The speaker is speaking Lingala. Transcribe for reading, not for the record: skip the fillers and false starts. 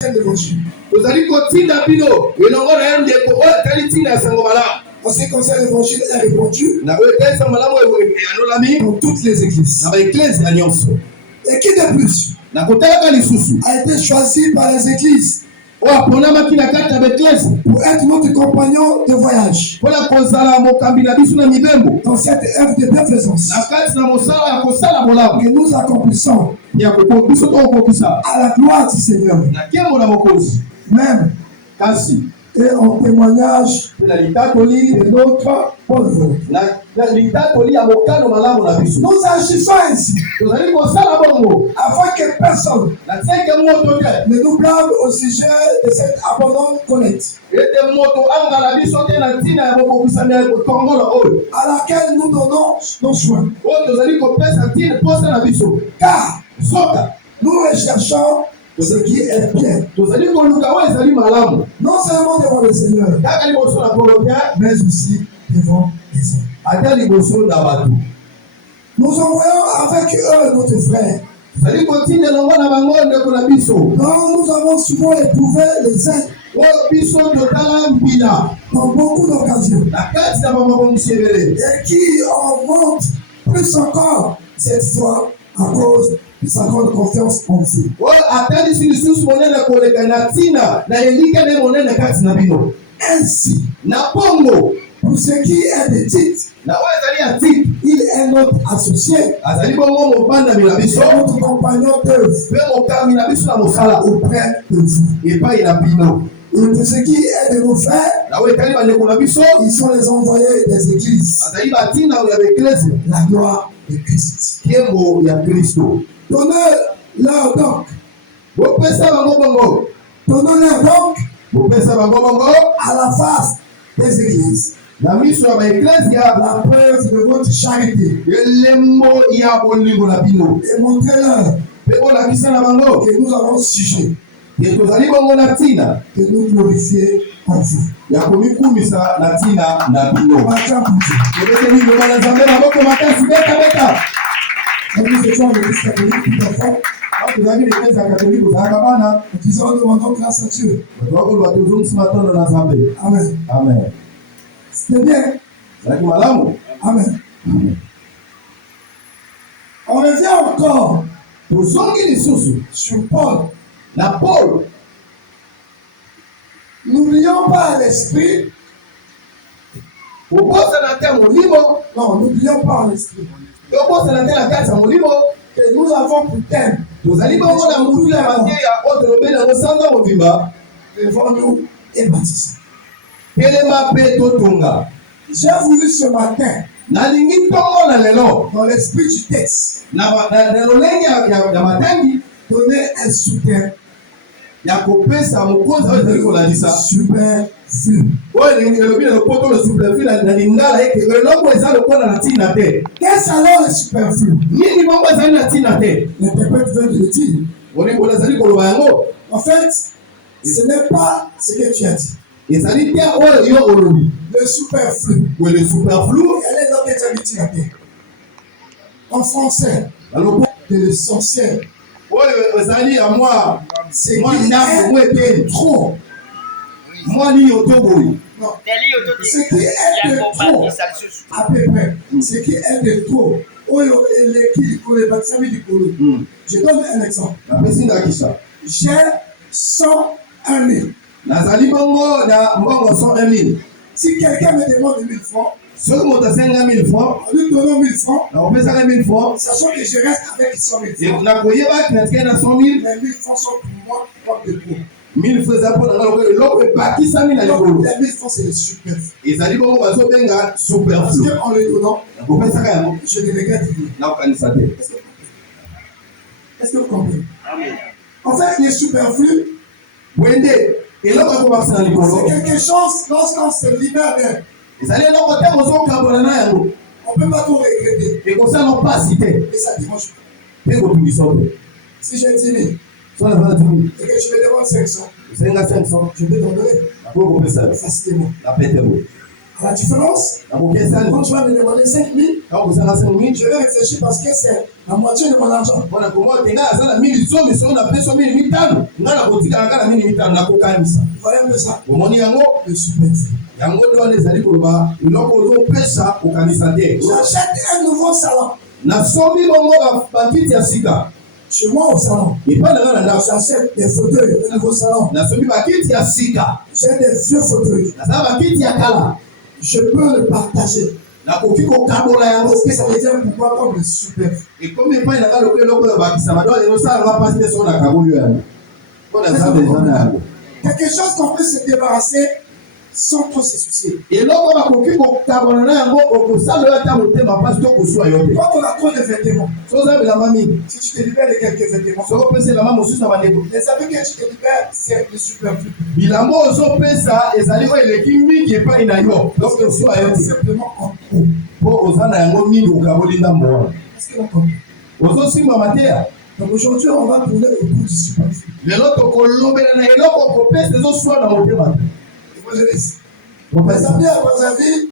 l'évangile. Vous allez continuer à pino. Et non, on a un déco. Oh, t'as dit à Sangomala. En ce qui concerne l'évangile est répandu dans toutes les églises. Et qui de plus a été choisi par les églises pour être notre compagnon de voyage dans cette œuvre de bienfaisance que nous accomplissons à la gloire du Seigneur. Même et en témoignage de notre pauvre. Nous agissons ainsi afin que personne ne nous blâme au sujet de cette abondante collecte à laquelle nous donnons nos soins. Car nous recherchons ce qui est bien. Non seulement devant le Seigneur, mais aussi devant les hommes. Nous envoyons avec eux notre frère. Donc nous avons souvent éprouvé les uns dans beaucoup d'occasions. Et qui augmente plus encore cette fois à cause de sa grande confiance en vous. Ainsi, pour ce qui est des titres, il est notre associé, notre compagnon d'œuvre auprès de vous. Et pour ce qui est de nos frères, ils sont les envoyés des églises. La gloire de Christ. Donnez-leur donc. Donnez-leur donc à la face des églises la preuve de votre charité. Et montrez-leur que nous avons sujet de nous glorifier en vous. Nous faisons l'église catholique tout à fait. Nous disons, nous rendons grâce à Dieu. Amen. Amen. C'est bien. Amen. On revient encore sur Paul. N'oublions pas l'esprit. Non, n'oublions pas l'esprit. Que nous avons pour thème devant nous et baptisé. J'ai voulu ce matin, dans l'esprit du texte, donner un soutien superflu. Qu'est-ce alors le superflu? L'interprète vient de le dire. En fait, ce n'est pas ce que tu as dit. Le superflu. Le superflu. Elle est dans tes. En français, de l'essentiel. C'est qui est trop. Non. Ce qui est de trop, à peu près. Ce qui est de trop. Je donne un exemple. J'ai 101 000. Si quelqu'un me demande 1000 francs, en lui donnant 1000 francs, sachant que je reste avec 100 000 francs. Mais 1000 francs sont pour moi comme de trop. 1000 francs, les 1000 francs, c'est le superflu. Parce qu'en les donnant, je ne regrette rien. Est-ce que vous comprenez? En fait, les superflus, c'est quelque chose lorsqu'on se libère d'elle. On ne peut pas tout regretter. Et ça dimanche pas. Si j'ai 10 000 et que tu me demandes 500, je vais t'en donner facilement. À la différence, quand tu vas me demander 5 000, je vais réfléchir parce que c'est La moitié de mon argent. Voilà comment tu as ça 1000 somme on appelle ça 1500. On a botika ngala 1500 na kokanisa. Voyez un peu ça. Omoni yango Le superflu. yango do les ali koloba iloko zo pesa kokanisa te. J'achète un nouveau salon. Na sombi bongo ba kiti ya sika. Chez moi au salon. Et pas dans la J'achète des fauteuils au nouveau salon. na sombi ba kiti ya sika. J'ai des vieux fauteuils. Na za ba kiti ya kala. Je peux le partager. Na koki ko kabola yango Parce que ça veut dire pourquoi comme le superflu. et comme pas na kalo loko ya ba kisama do et ça va passer sur la kabolo yango. Pour la ça des gens yango. Quelque chose qu'on peut se débarrasser sans trop se soucier. Et loko ba koki ko kabola na yango ko sala ta motema parce que ko so yote. Quand on a trop de vêtements, So za la mami. si tu te libères de quelques vêtements, So ko pesa la mama mosusu na bandeko. les habits que tu te libères, c'est le superflu. Bilambo ozo pesa ezali oyo eleki mingi epai na yo. Donc so yote. Simplement en trop. Po ozana yango mingi okaboli ndambo wana. Est-ce que l'on comprend? Ozo simba mateya. Donc aujourd'hui, on va tourner autour du superflu. Lelo tokolobela na eloko kopesa ezoswa na motema. Évangéliste. Mes Mes amis, à vos avis,